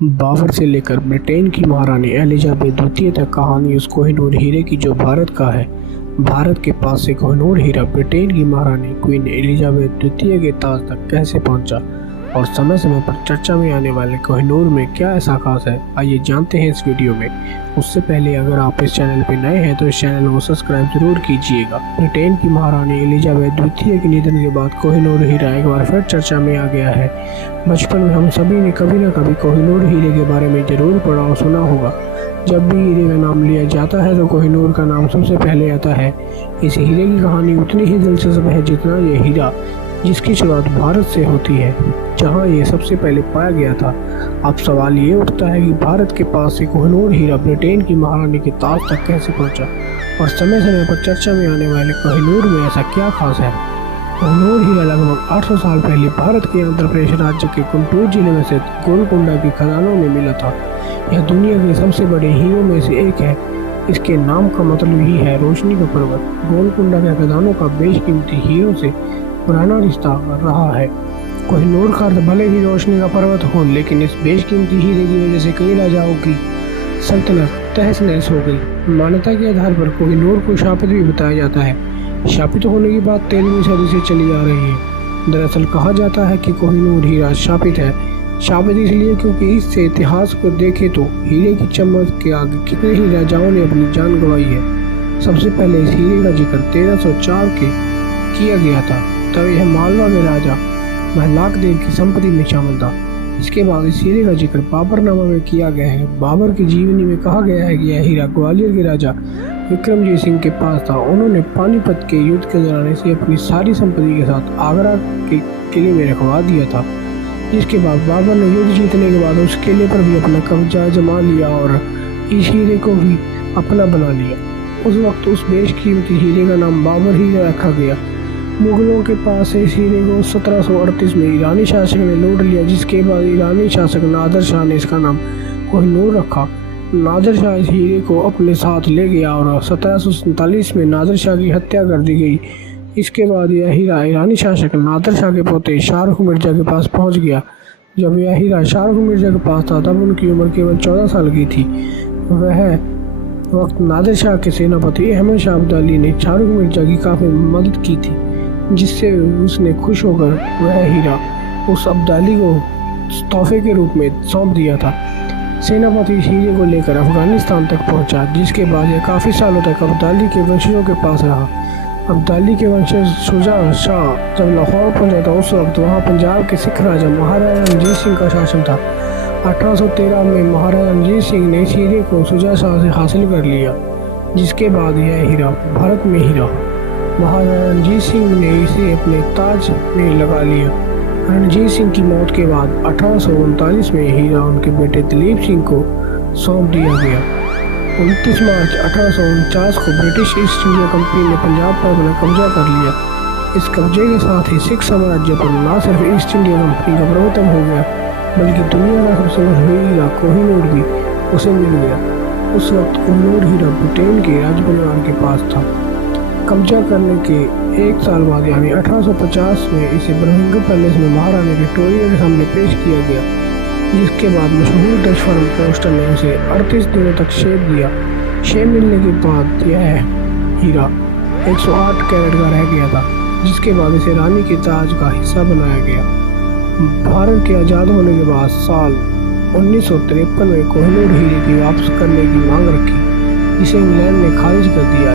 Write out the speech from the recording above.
बाबर से लेकर ब्रिटेन की महारानी एलिजाबेथ द्वितीय तक कहानी उस कोहिनूर हीरे की जो भारत का है। भारत के पास से कोहिनूर हीरा ब्रिटेन की महारानी क्वीन एलिजाबेथ द्वितीय के ताज तक कैसे पहुंचा और समय समय पर चर्चा में आने वाले कोहिनूर में क्या ऐसा खास है, आइए जानते हैं इस वीडियो में। उससे पहले अगर आप इस चैनल पर नए हैं तो इस चैनल को सब्सक्राइब जरूर कीजिएगा। ब्रिटेन की महारानी एलिजाबेथ द्वितीय के निधन के बाद कोहिनूर हीरा एक बार फिर चर्चा में आ गया है। बचपन में हम सभी ने कभी न कभी कोहिनूर हीरे के बारे में जरूर पढ़ा और सुना होगा। जब भी हीरे का नाम लिया जाता है तो कोहिनूर का नाम सबसे पहले आता है। इस हीरे की कहानी उतनी ही दिलचस्प है जितना ये हीरा, जिसकी शुरुआत भारत से होती है, जहां ये सबसे पहले पाया गया था। अब सवाल ये उठता है कि भारत के पास से कोहिनूर हीरा ब्रिटेन की महारानी के ताज तक कैसे पहुंचा और समय समय पर चर्चा में आने वाले कोहिनूर में ऐसा क्या खास है। कोहिनूर हीरा लगभग 800 साल पहले भारत के आंध्र प्रदेश राज्य के गुंटूर जिले में स्थित गोलकुंडा की खदानों में मिला था। यह दुनिया के सबसे बड़े हीरों में से एक है। इसके नाम का मतलब ही है रोशनी का पर्वत। गोलकुंडा के खदानों का बेशकीमती हीरों से पुराना रिश्ता रहा है। कोहिनूर का अर्थ भले ही रोशनी का पर्वत हो, लेकिन इस बेशकीमती हीरे की वजह से कई राजाओं की सल्तनत तहस नहस हो गई। मान्यता के आधार पर कोहिनूर को शापित भी बताया जाता है। शापित होने की बात 13वीं सदी से चली आ रही है। दरअसल कहा जाता है कि कोहिनूर हीरा शापित है। शापित इसलिए क्योंकि इससे इतिहास को देखें तो हीरे की चमक के आगे कितने ही राजाओं ने अपनी जान गंवाई है। सबसे पहले इस हीरे का जिक्र 1304 के किया गया था। तब यह मालवा के राजा महलाक देव की संपत्ति में शामिल था। इसके बाद इस हीरे का जिक्र बाबरनामा में किया गया है। बाबर की जीवनी में कहा गया है कि यह हीरा ग्वालियर के राजा विक्रमजीत सिंह के पास था। उन्होंने पानीपत के युद्ध के दौरान इसे अपनी सारी संपत्ति के साथ आगरा के किले में रखवा दिया था। जिसके बाद बाबर ने युद्ध जीतने के बाद उस किले पर भी अपना कब्जा जमा लिया और इस हीरे को भी अपना बना लिया। उस वक्त उस बेशकीमती हीरे का नाम बाबर हीरा रखा गया। मुगलों के पास इस हीरे को 1738 में ईरानी शासक ने लूट लिया, जिसके बाद ईरानी शासक नादिर शाह ने इसका नाम कोहिनूर रखा। नादिर शाह इस हीरे को अपने साथ ले गया और 1747 में नादिर शाह की हत्या कर दी गई। इसके बाद यह हीरा ईरानी शासक नादिर शाह के पोते शाहरुख मिर्जा के पास पहुंच गया। जब यह हीरा शाहरुख मिर्जा के पास था तब उनकी उम्र केवल 14 साल की थी। वह वक्त नादिर शाह के सेनापति अहमद शाह अब्दाली ने शाहरुख मिर्जा की काफ़ी मदद की थी, जिससे उसने खुश होकर वह हीरा उस अब्दाली को तोहफे के रूप में सौंप दिया था। सेनापति इस हीरे को लेकर अफगानिस्तान तक पहुंचा, जिसके बाद यह काफ़ी सालों तक अब्दाली के वंशजों के पास रहा। अब्दाली के वंशज शुजा शाह जब लाहौर पहुंचा था उस वक्त वहां पंजाब के सिख राजा महाराजा रणजीत सिंह का शासन था। 1813 में महाराजा रणजीत सिंह ने इस हीरे को शुजा शाह से हासिल कर लिया, जिसके बाद यह हीरा भारत में ही रहा। महाराजा रणजीत सिंह ने इसे अपने ताज में लगा लिया। रणजीत सिंह की मौत के बाद 1839 में हीरा उनके बेटे दिलीप सिंह को सौंप दिया गया। 29 मार्च 1849 को ब्रिटिश ईस्ट इंडिया कंपनी ने पंजाब पर अपना कब्जा कर लिया। इस कब्जे के साथ ही सिख साम्राज्य पर न सिर्फ ईस्ट इंडिया कंपनी का प्रभुत्व हो गया, बल्कि दुनिया का सबसे मशहूर हीरा कोहिनूर भी उसे मिल गया। उस वक्त कोहिनूर हीरा ब्रिटेन के राजपरिवार के पास था। कब्जा करने के एक साल बाद यानी 1850 में इसे बर्मिंघम पैलेस में महारानी विक्टोरिया के सामने पेश किया गया, जिसके बाद मशहूर डच फर्म पोस्टर ने उसे 38 दिनों तक शेप दिया। शेप मिलने के बाद यह हीरा 108 कैरेट का रह गया था, जिसके बाद इसे रानी के ताज का हिस्सा बनाया गया। भारत के आज़ाद होने के बाद साल 1953 में कोहिनूर हीरे की वापस करने की मांग रखी, जिसे इंग्लैंड ने खारिज कर दिया।